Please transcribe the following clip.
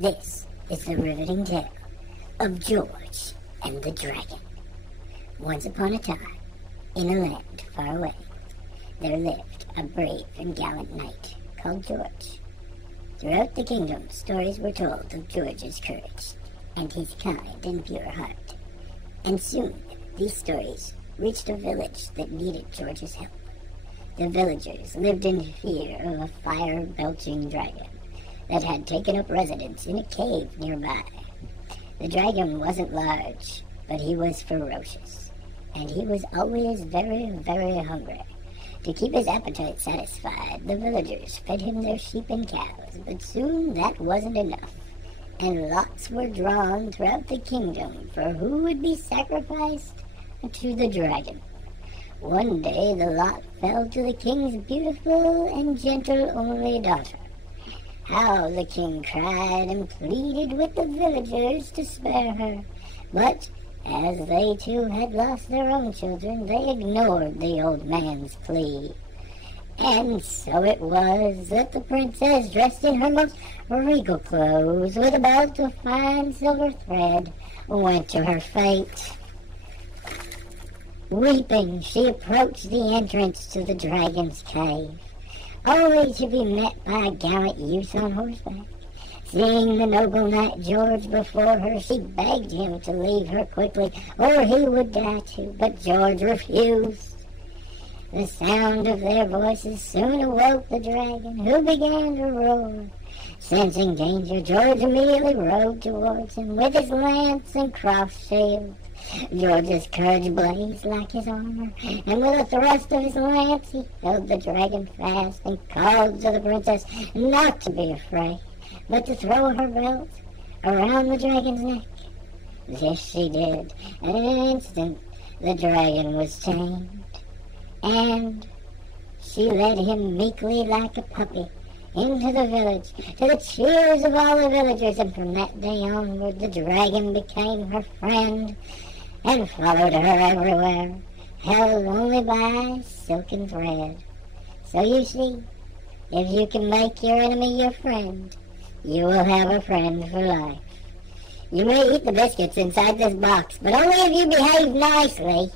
This is the riveting tale of George and the Dragon. Once upon a time, in a land far away, there lived a brave and gallant knight called George. Throughout the kingdom, stories were told of George's courage and his kind and pure heart. And soon, these stories reached a village that needed George's help. The villagers lived in fear of a fire-belching dragon that had taken up residence in a cave nearby. The dragon wasn't large, but he was ferocious, and he was always very, very hungry. To keep his appetite satisfied, the villagers fed him their sheep and cows, but soon that wasn't enough, and lots were drawn throughout the kingdom for who would be sacrificed to the dragon. One day the lot fell to the king's beautiful and gentle only daughter. How the king cried and pleaded with the villagers to spare her, but as they too had lost their own children, they ignored the old man's plea. And so it was that the princess, dressed in her most regal clothes, with a belt of fine silver thread, went to her fate. Weeping, she approached the entrance to the dragon's cave, only to be met by a gallant youth on horseback. Seeing the noble knight George before her, she begged him to leave her quickly, or he would die too, but George refused. The sound of their voices soon awoke the dragon, who began to roar. Sensing danger, George immediately rode towards him with his lance and cross shield. George's courage blazed like his armor, and with a thrust of his lance he held the dragon fast and called to the princess not to be afraid, but to throw her belt around the dragon's neck. This she did, and in an instant the dragon was tamed, and she led him meekly like a puppy into the village, to the cheers of all the villagers, and from that day onward the dragon became her friend and followed her everywhere, held only by silken thread. So you see, if you can make your enemy your friend, you will have a friend for life. You may eat the biscuits inside this box, but only if you behave nicely.